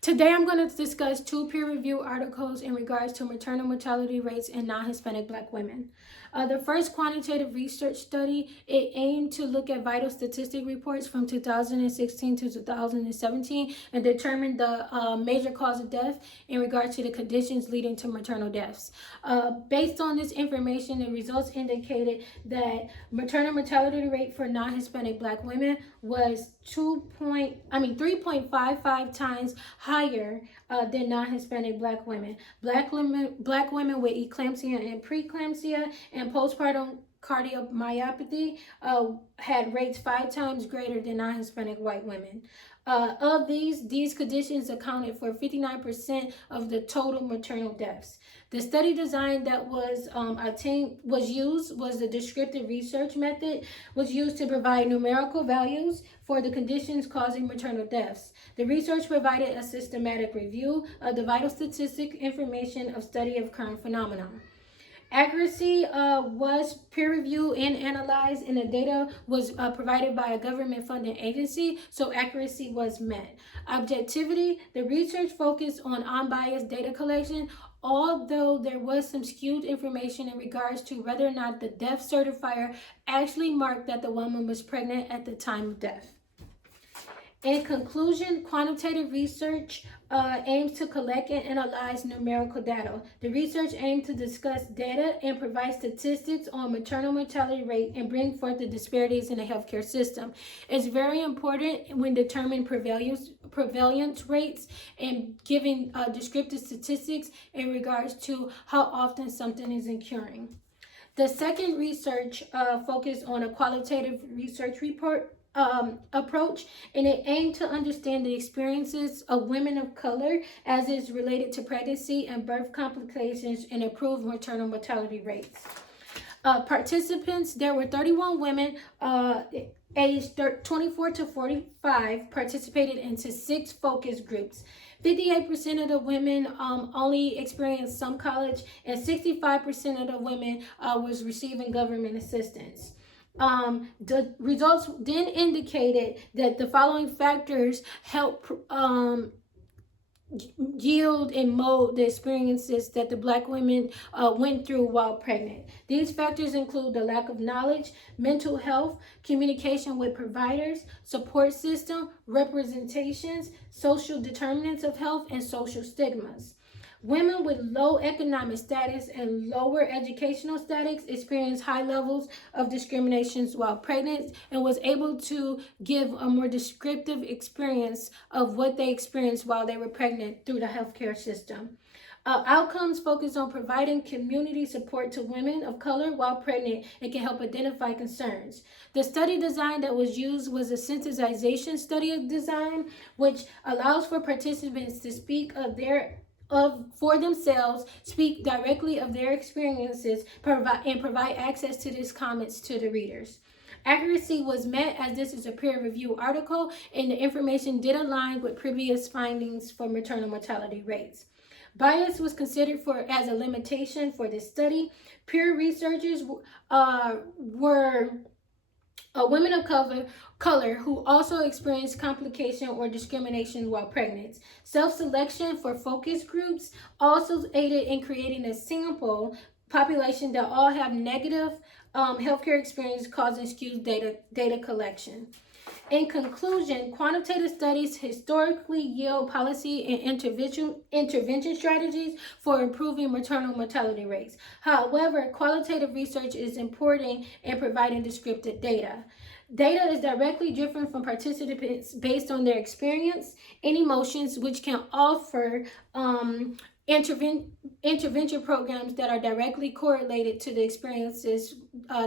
Today, I'm going to discuss two peer-reviewed articles in regards to maternal mortality rates in non-Hispanic Black women. The first quantitative research study, it aimed to look at vital statistic reports from 2016 to 2017 and determine the major cause of death in regards to the conditions leading to maternal deaths. Based on this information, the results indicated that maternal mortality rate for non-Hispanic Black women was 3.55 times higher than non-Hispanic Black women. Black women with eclampsia and preeclampsia and postpartum cardiomyopathy had rates 5 times greater than non-Hispanic white women. Of these conditions accounted for 59% of the total maternal deaths. The study design that was the descriptive research method, was used to provide numerical values for the conditions causing maternal deaths. The research provided a systematic review of the vital statistic information of study of current phenomena. Accuracy was peer-reviewed and analyzed, and the data was provided by a government-funded agency, so accuracy was met. Objectivity, the research focused on unbiased data collection, although there was some skewed information in regards to whether or not the death certifier actually marked that the woman was pregnant at the time of death. In conclusion, quantitative research aims to collect and analyze numerical data. The research aims to discuss data and provide statistics on maternal mortality rate and bring forth the disparities in the healthcare system. It's very important when determining prevalence rates and giving descriptive statistics in regards to how often something is occurring. The second research focused on a qualitative research report approach, and it aimed to understand the experiences of women of color as is related to pregnancy and birth complications and improve maternal mortality rates. Participants, there were 31 women aged 24 to 45 participated into 6 focus groups. 58% of the women only experienced some college, and 65% of the women was receiving government assistance. The results then indicated that the following factors help yield and mold the experiences that the Black women went through while pregnant. These factors include the lack of knowledge, mental health, communication with providers, support system, representations, social determinants of health, and social stigmas. Women with low economic status and lower educational status experience high levels of discriminations while pregnant, and was able to give a more descriptive experience of what they experienced while they were pregnant through the healthcare system. Outcomes focus on providing community support to women of color while pregnant and can help identify concerns. The study design that was used was a sensitization study of design, which allows for participants to speak for themselves, speak directly of their experiences, provide access to these comments to the readers. Accuracy was met, as this is a peer-reviewed article, and the information did align with previous findings for maternal mortality rates. Bias was considered as a limitation for this study. Peer researchers were women of color who also experienced complication or discrimination while pregnant. Self-selection for focus groups also aided in creating a sample population that all have negative healthcare experience, causing skewed data collection. In conclusion, quantitative studies historically yield policy and intervention strategies for improving maternal mortality rates. However, qualitative research is important in providing descriptive data. Data is directly different from participants based on their experience and emotions, which can offer intervention programs that are directly correlated to the experiences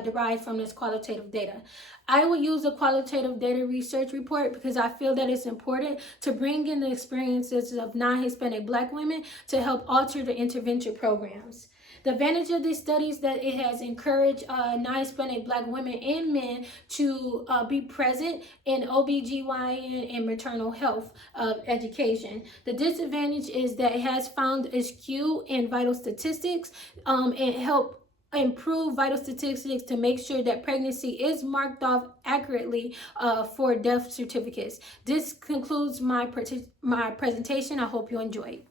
derived from this qualitative data. I will use a qualitative data research report because I feel that it's important to bring in the experiences of non-Hispanic Black women to help alter the intervention programs. The advantage of this study is that it has encouraged non-Hispanic Black women and men to be present in OBGYN and maternal health education. The disadvantage is that it has found a skew in vital statistics and help improve vital statistics to make sure that pregnancy is marked off accurately for death certificates. This concludes my presentation. I hope you enjoyed.